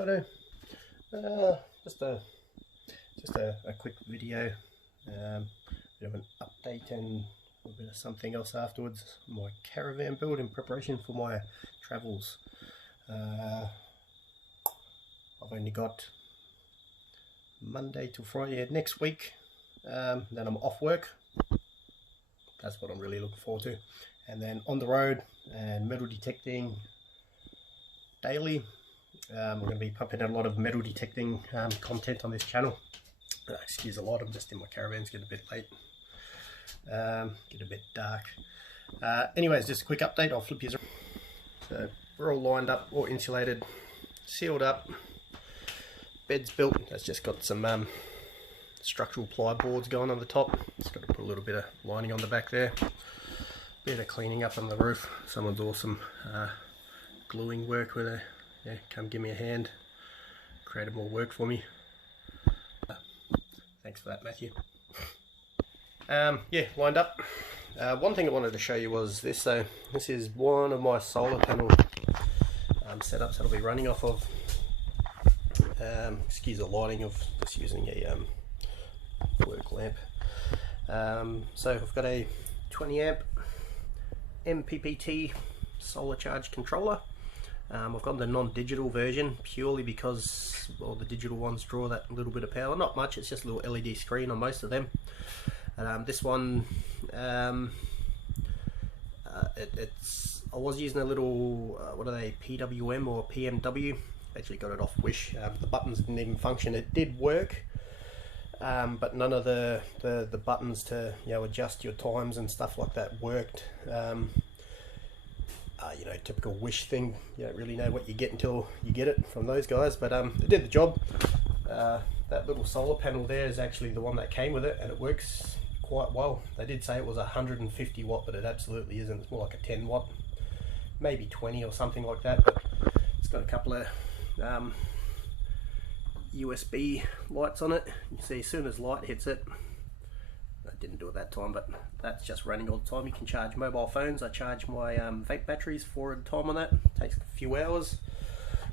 Vanquish540. Just a quick video, bit of an update and a bit of something else afterwards. My caravan build in preparation for my travels. I've only got Monday till Friday next week, then I'm off work. That's what I'm really looking forward to. And then on the road and metal detecting daily. We're going to be pumping out a lot of metal detecting content on this channel. Excuse a lot, I'm just in my caravan, it's getting a bit late, get a bit dark. Anyways, just a quick update, I'll flip you around. So we're all lined up, all insulated, sealed up, bed's built. That's just got some structural ply boards going on the top. Just got to put a little bit of lining on the back there. Bit of cleaning up on the roof. Someone's awesome gluing work where they come give me a hand, created more work for me. Thanks for that, Matthew. Yeah, lined up. One thing I wanted to show you was this. So this is one of my solar panel setups that I'll be running off of. Excuse the lighting of just using a work lamp. So I've got a 20 amp MPPT solar charge controller. I've got the non-digital version purely because, well, the digital ones draw that little bit of power. Not much, it's just a little LED screen on most of them. This one, I was using a little, what are they, PWM or PMW. Actually got it off Wish. The buttons didn't even function. It did work, but none of the buttons to adjust your times and stuff like that worked. You know, typical Wish thing, you don't really know what you get until you get it from those guys, but it did the job. That little solar panel there is actually the one that came with it, and it works quite well. They did say it was 150 watt, but it absolutely isn't. It's more like a 10 watt, maybe 20 or something like that, but it's got a couple of USB lights on it. You see, as soon as light hits it, I didn't do it that time, but that's just running all the time. You can charge mobile phones. I charge my vape batteries 4 at a time on that. It takes a few hours,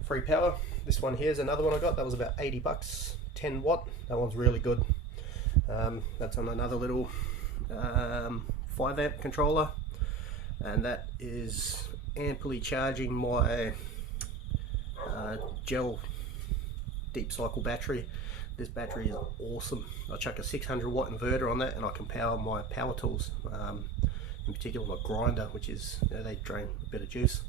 free power. This one here is another one I got. That was about 80 bucks, 10 watt. That one's really good. That's on another little 5 amp controller, and that is amply charging my gel deep cycle battery. This battery is awesome. I chuck a 600 watt inverter on that and I can power my power tools, in particular my grinder, which is, they drain a bit of juice.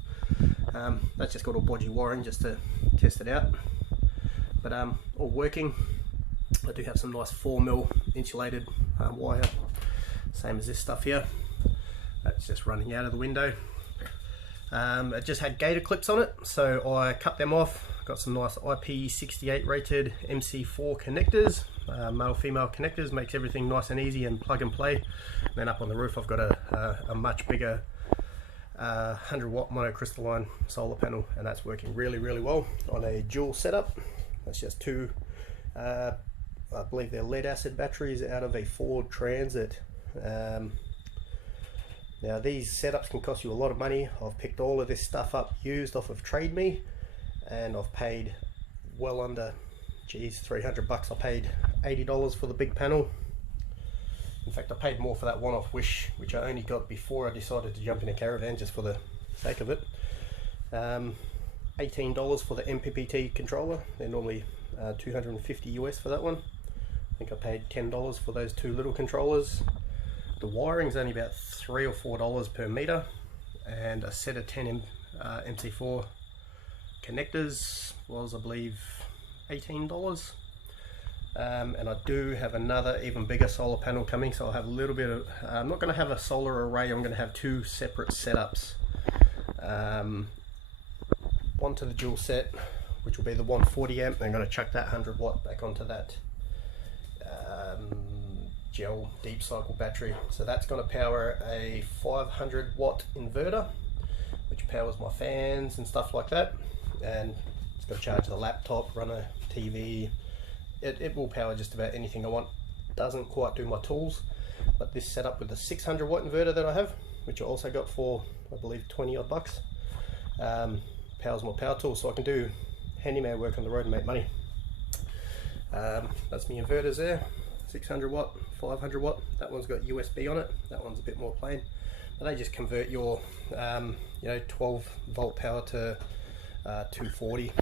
That's just got all bodgy wiring just to test it out, but all working. I do have some nice 4mm insulated wire, same as this stuff here. That's just running out of the window. It just had gator clips on it, so I cut them off. Got some nice IP68 rated MC4 connectors, male female connectors, makes everything nice and easy and plug and play. And then up on the roof I've got a much bigger 100 watt monocrystalline solar panel, and that's working really well on a dual setup. That's just two, I believe they're lead acid batteries out of a Ford Transit. Now these setups can cost you a lot of money. I've picked all of this stuff up used off of Trade Me, and I've paid well under, geez, 300 bucks. I paid $80 for the big panel. In fact, I paid more for that one off Wish, which I only got before I decided to jump in a caravan just for the sake of it. $18 for the MPPT controller. They're normally 250 US for that one. I think I paid $10 for those two little controllers. The wiring's only about $3 or $4 per meter, and a set of 10 MC4 connectors was, I believe, $18. And I do have another even bigger solar panel coming, so I'll have a little bit of, I'm not going to have a solar array, I'm going to have two separate setups. One to the dual set, which will be the 140 amp, I'm going to chuck that 100 watt back onto that gel deep cycle battery. So that's going to power a 500 watt inverter, which powers my fans and stuff like that, and it's going to charge the laptop, run a TV. It will power just about anything I want. Doesn't quite do my tools, but this setup with the 600 watt inverter that I have, which I also got for, I believe, 20 odd bucks, powers my power tools, so I can do handyman work on the road and make money. That's my inverters there, 600 watt, 500 watt. That one's got USB on it. That one's a bit more plain. But they just convert your 12 volt power to 240.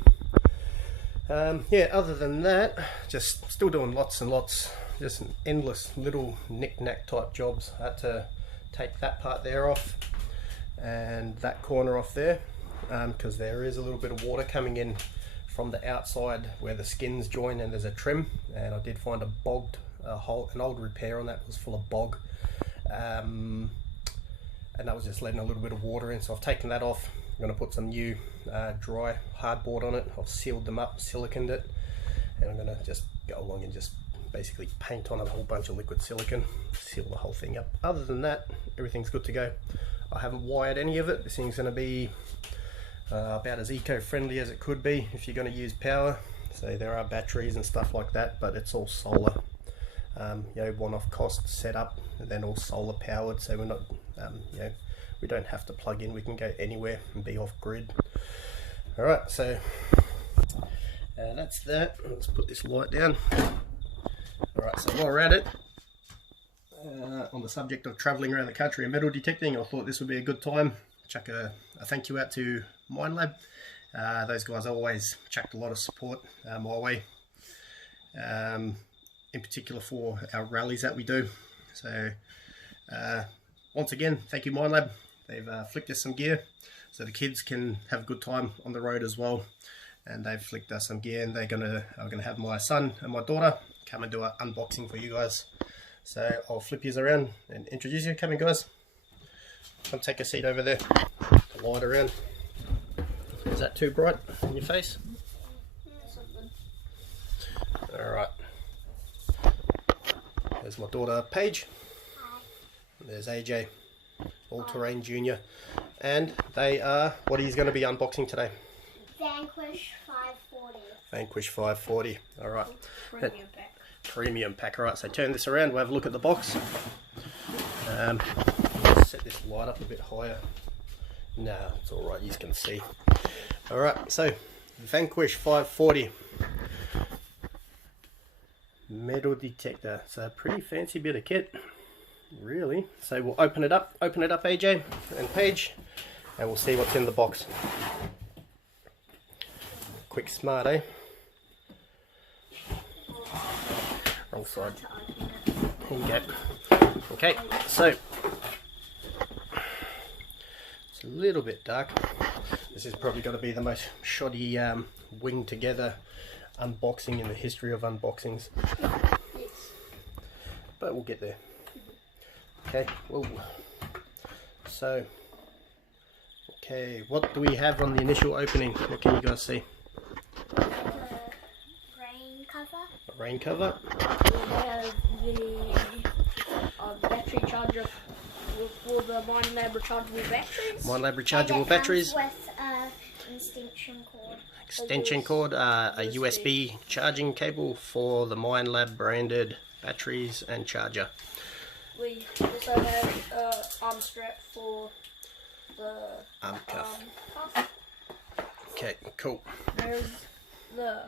Yeah, other than that, just still doing lots and lots, just endless little knick-knack type jobs. I had to take that part there off and that corner off there because there is a little bit of water coming in from the outside where the skins join, and there's a trim, and I did find an old repair on that was full of bog, and that was just letting a little bit of water in, so I've taken that off. I'm going to put some new dry hardboard on it. I've sealed them up, siliconed it, and I'm going to just go along and just basically paint on a whole bunch of liquid silicone, seal the whole thing up. Other than that, everything's good to go. I haven't wired any of it. This thing's going to be about as eco-friendly as it could be if you're going to use power. So there are batteries and stuff like that, but it's all solar. One-off cost set up, and then all solar powered, so we're not we don't have to plug in. We can go anywhere and be off grid. All right, so that's that. Let's put this light down. All right, so while we're at it, on the subject of traveling around the country and metal detecting, I thought this would be a good time. Chuck a thank you out to Minelab. Those guys always chucked a lot of support my way, in particular for our rallies that we do. So once again, thank you Minelab. They've flicked us some gear so the kids can have a good time on the road as well, and they've flicked us some gear, and I'm gonna have my son and my daughter come and do an unboxing for you guys. So I'll flip you around and introduce you. Come in guys, come take a seat over there to light around. Is that too bright in your face? Alright, there's my daughter Paige. There's AJ, All-Terrain Junior, and they are, what are you going to be unboxing today? Vanquish540. Vanquish540, alright. Premium pack. Premium pack, alright, so turn this around, we'll have a look at the box. Set this light up a bit higher. No, it's alright, you can see. Alright, so Vanquish540. Metal detector. It's a pretty fancy bit of kit, really. So we'll open it up AJ and Paige, and we'll see what's in the box. Quick smart, eh? Wrong side. Here you go. Okay, so it's a little bit dark. This is probably going to be the most shoddy wing together unboxing in the history of unboxings. Yes. But we'll get there. Okay, whoa. So, okay, what do we have on the initial opening? What can you guys see? The rain cover. A rain cover. We have the battery charger for the Minelab rechargeable batteries. Minelab rechargeable batteries. With extension cord. Extension cord, a USB charging cable for the Minelab branded batteries and charger. We also have arm strap for the Arm cuff. cuff. Okay, cool. There's the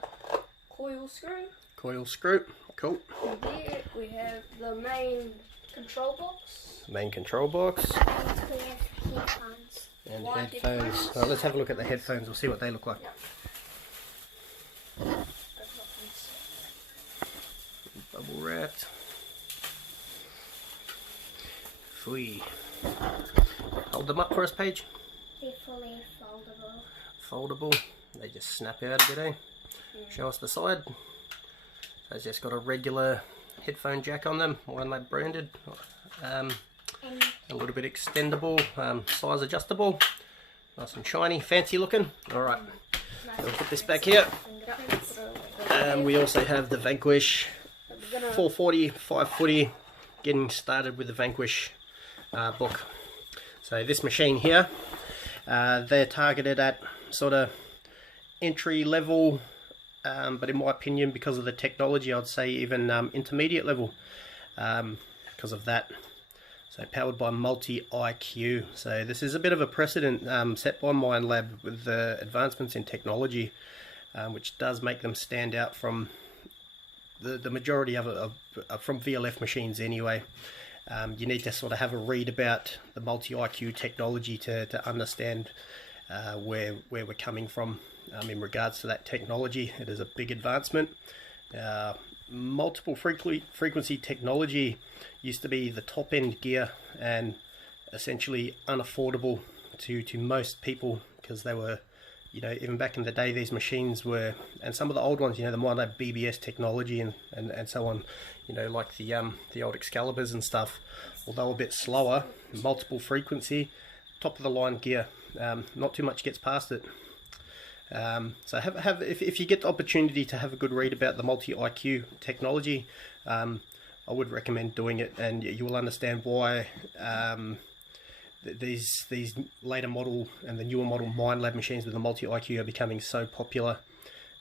coil screw. Coil screw, cool. And there we have the main control box. Main control box. We have headphones. And White headphones. Oh, let's have a look at the headphones. We'll see what they look like. Yeah. Bubble wrapped. Free. Hold them up for us, Paige. They're fully foldable. Foldable. They just snap out a bit, eh? Yeah. Show us the side. It's just got a regular headphone jack on them, Minelab branded. A little bit extendable, size adjustable. Nice and shiny, fancy looking. Alright, we'll put this back here. We also have the Vanquish 440, 540, getting started with the Vanquish book. So this machine here, they're targeted at sort of entry level, but in my opinion, because of the technology, I'd say even intermediate level, because of that. So powered by multi-IQ. So this is a bit of a precedent set by Minelab with the advancements in technology. which does make them stand out from the majority of from VLF machines anyway. You need to sort of have a read about the multi-IQ technology to understand where we're coming from in regards to that technology. It is a big advancement. Multiple frequency technology used to be the top end gear and essentially unaffordable to most people, because they were, you know, even back in the day, these machines were, and some of the old ones, you know, the modern BBS technology and so on, you know, like the old Excaliburs and stuff, although a bit slower, multiple frequency, top of the line gear, not too much gets past it. So if you get the opportunity to have a good read about the multi-IQ technology, I would recommend doing it, and you will understand why these later model and the newer model Minelab machines with the multi-IQ are becoming so popular.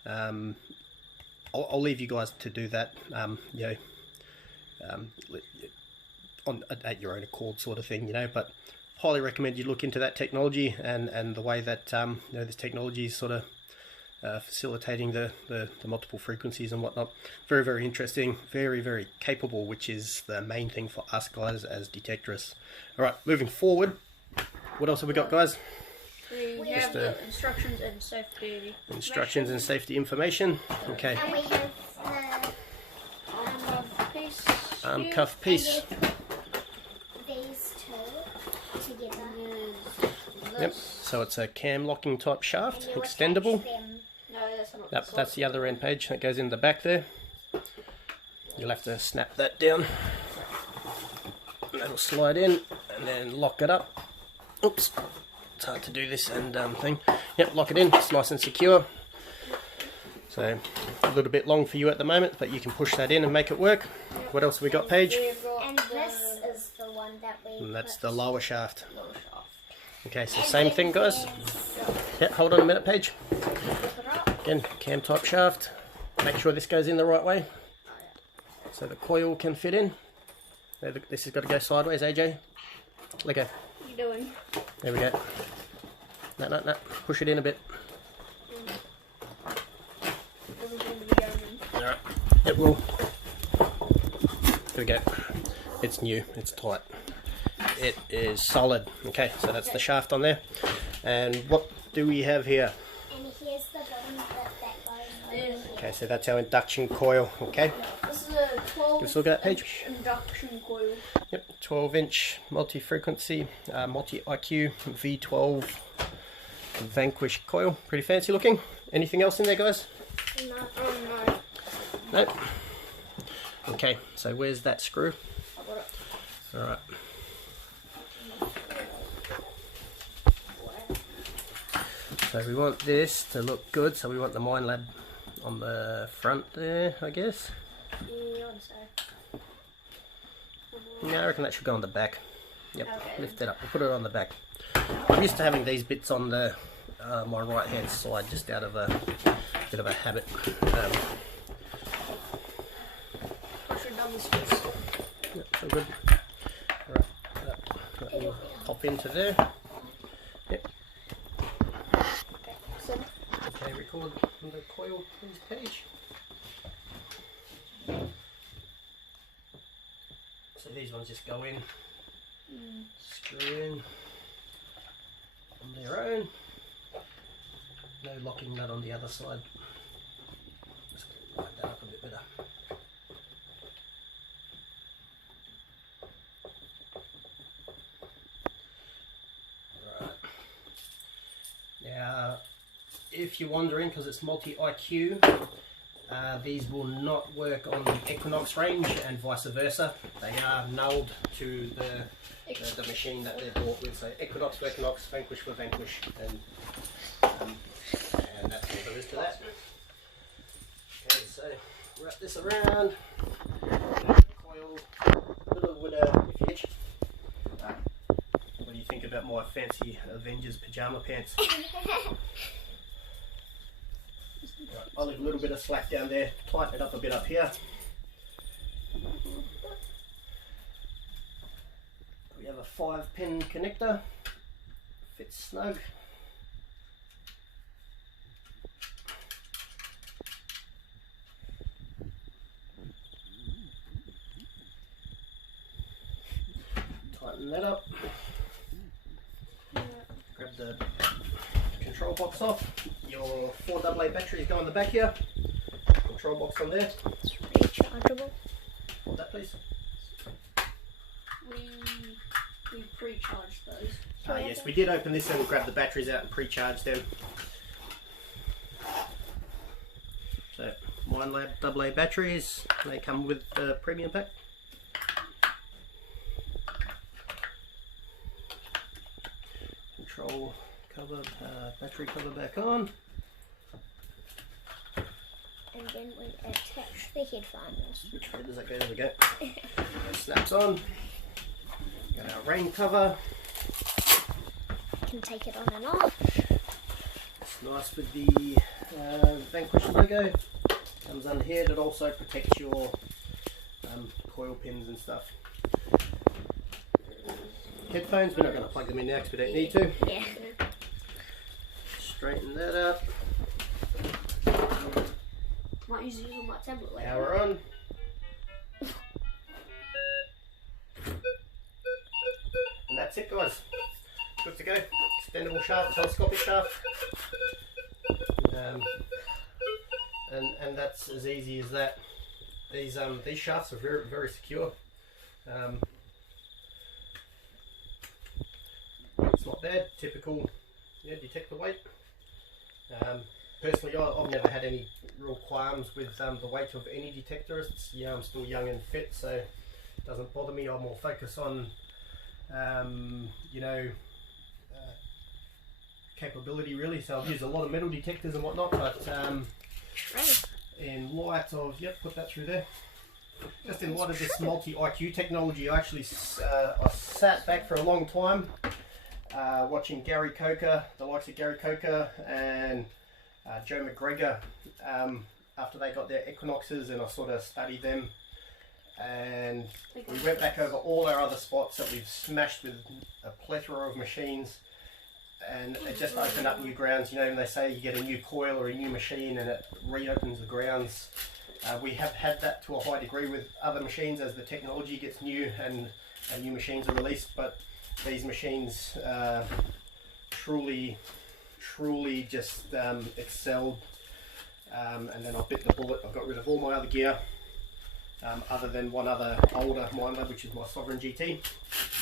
I'll leave you guys to do that, you know, at your own accord sort of thing, you know, but highly recommend you look into that technology and the way that you know, this technology is sort of facilitating the multiple frequencies and whatnot. Very, very interesting, very, very capable, which is the main thing for us guys as detectorists. Alright, moving forward, what else have we got, guys? We have the instructions and safety information. Okay. And we have the cuff piece. These two together. Yep. So it's a cam locking type shaft, And you extendable. attach them. No, that's not. Yep, that's the other end page that goes in the back there. You'll have to snap that down. And that'll slide in and then lock it up. Oops. It's hard to do this and thing. Yep, lock it in. It's nice and secure. So a little bit long for you at the moment, but you can push that in and make it work. What else have we got, Paige? And this is the one that we. And that's the lower shaft. Lower shaft. Okay, so same thing, guys. Yeah, hold on a minute, Paige. Again, cam type shaft. Make sure this goes in the right way, so the coil can fit in. This has got to go sideways, AJ. Let go. What are you doing? There we go. No. Push it in a bit. Everything to be going in. Alright. It will. There we go. It's new. It's tight. It is solid. Okay, so that's the shaft on there. And what do we have here? And here's the bottom that goes over. Okay, so that's our induction coil. Okay. This is a 12 Let's look at that page. induction coil. Yep, 12-inch multi-frequency, multi-IQ V12 Vanquish coil. Pretty fancy looking. Anything else in there, guys? No. Nope. Okay, so where's that screw? Alright. So we want this to look good, so we want the Minelab on the front there, I guess. Yeah, I'd say. Yeah, I reckon that should go on the back. Yep, Okay. lift it up. We'll put it on the back. I'm used to having these bits on the my right hand side, just out of a bit of a habit. Push it down the space. Yep, so good. Alright, that will pop into there. Yep. So, Okay, record the coil, please, Paige. So these ones just go in, screw in on their own. No locking nut on the other side. Just light that up a bit better. Right. Now, if you're wondering, because it's multi-IQ, these will not work on the Equinox range and vice versa. They are nulled to the machine that they're bought with. So Equinox for Equinox, Vanquish for Vanquish, and that's all there is to that. Okay, so wrap this around. Coil, a little bit of edge. What do you think about my fancy Avengers pajama pants? Right, I'll leave a little bit of slack down there, tighten it up a bit up here. We have a 5-pin connector, fits snug. Open that up. Grab the control box off. Your 4 AA batteries go on the back here. Control box on there. It's rechargeable. Hold that, please. We pre-charged those. Yes, we did open this and grab the batteries out and pre-charge them. So, Minelab AA batteries, they come with the premium pack. Control cover, battery cover back on. And then we attach the headphones. Which way does that go? There we go. It snaps on. Got our rain cover. Can take it on and off. It's nice with the Vanquish logo. Comes under here. That also protects your coil pins and stuff. Headphones, we're not going to plug them in now because we don't need to. Yeah. Straighten that up. Might use these on my tablet later. Power on. And that's it, guys. Good to go. Extendable shaft, telescopic shaft. And that's as easy as that. These shafts are very, very secure. It's not bad. Typical, yeah, detect the weight. Personally, I've never had any real qualms with the weight of any detector. It's, yeah, I'm still young and fit, so it doesn't bother me. I'm more focused on, you know, capability really. So I've used a lot of metal detectors and whatnot, but in light of, yep, put that through there. Just in light of this multi-IQ technology, I actually I sat back for a long time watching Gary Coker, the likes of Gary Coker and Joe McGregor, after they got their Equinoxes, and I sort of studied them, and we went back over all our other spots that we've smashed with a plethora of machines, and it just opened up new grounds. You know, when they say you get a new coil or a new machine and it reopens the grounds, we have had that to a high degree with other machines as the technology gets new and new machines are released, but these machines truly just excelled, and then I bit the bullet. I got rid of all my other gear, other than one other older Minelab, which is my Sovereign GT,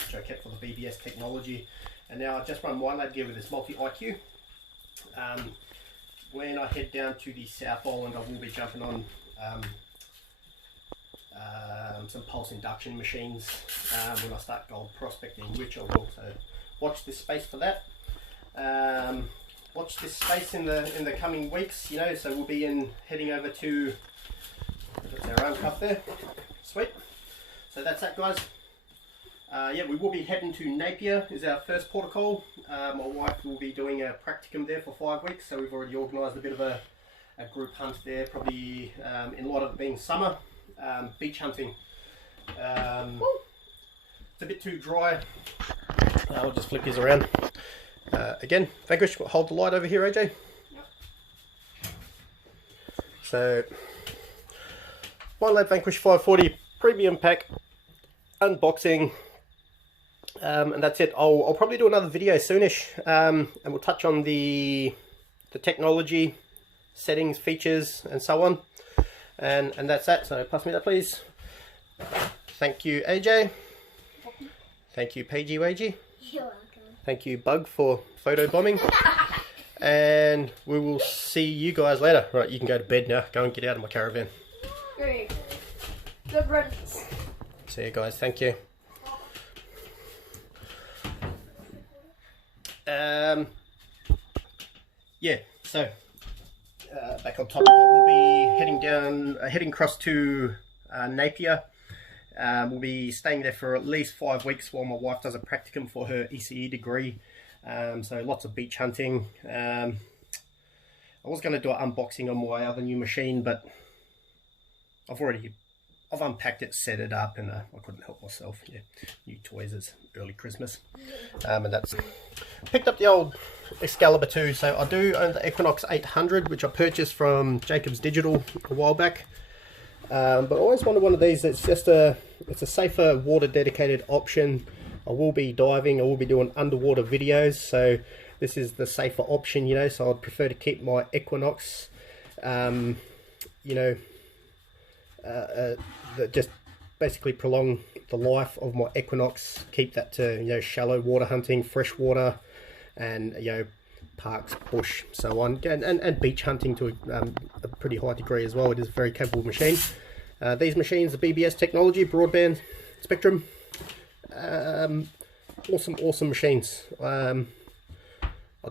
which I kept for the BBS technology, and now I just run Minelab gear with this multi-IQ. When I head down to the South Island, I will be jumping on some pulse induction machines when I start gold prospecting, which I will, so watch this space for that. Watch this space in the coming weeks, you know, so we'll be heading over to, that's our own cuff there, sweet. So that's that, guys. Yeah, we will be heading to Napier, is our first port of call. My wife will be doing a practicum there for 5 weeks, so we've already organised a bit of a group hunt there, probably in light of it being summer, beach hunting. It's a bit too dry. I'll just flip these around. Again, Vanquish, hold the light over here, AJ. Yep. So, Minelab Vanquish540 premium pack unboxing, and that's it. I'll probably do another video soonish, and we'll touch on the technology, settings, features, and so on. And that's that. So pass me that, please. Thank you, AJ. Thank you, PGWG. You're welcome. Thank you, Bug, for photo bombing. And we will see you guys later. Right, you can go to bed now. Go and get out of my caravan. Great. Good riddance. See you guys. Thank you. Yeah, so back on topic, I will be heading across to Napier. We'll be staying there for at least 5 weeks while my wife does a practicum for her ECE degree. So lots of beach hunting. I was going to do an unboxing on my other new machine, but I've unpacked it, set it up, and I couldn't help myself. Yeah, new toys as early Christmas. And that's picked up the old Excalibur 2. So I do own the Equinox 800, which I purchased from Jacobs Digital a while back. But I always wanted one of these. It's a safer water dedicated option. I will be diving, I will be doing underwater videos, so this is the safer option, you know, so I'd prefer to keep my Equinox, you know, just basically prolong the life of my Equinox, keep that to, you know, shallow water hunting, fresh water, and, you know, parks, bush, so on, and beach hunting to a pretty high degree as well. It is a very capable machine. These machines are BBS technology, broadband spectrum. Awesome machines. I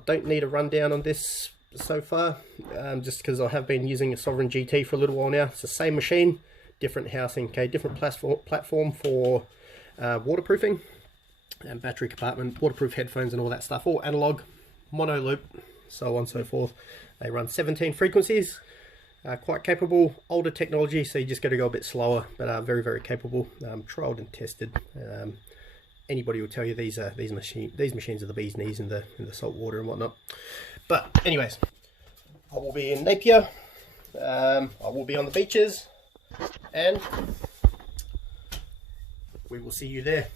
don't need a rundown on this so far, just because I have been using a Sovereign GT for a little while now. It's the same machine, different housing, okay, different platform for waterproofing and battery compartment, waterproof headphones and all that stuff, all analog, mono loop, so on and so forth. They run 17 frequencies, quite capable, older technology, so you just got to go a bit slower, but very capable, trialed and tested. Anybody will tell you these machines are the bee's knees in the salt water and whatnot. But anyways, I will be in Napier, I will be on the beaches, and we will see you there.